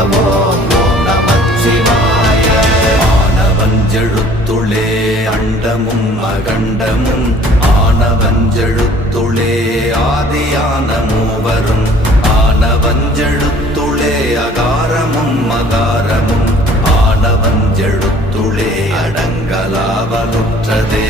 ஓம் நமச்சிவாய. ஆனவஞ்செழுத்துளே அண்டமும் அகண்டமும் ஆனவஞ்செழுத்துளே ஆதியான மூவரும் ஆனவஞ்செழுத்துளே அகாரமும் மகாரமும் ஆனவஞ்செழுத்துளே அடங்கலாவலுற்றதே.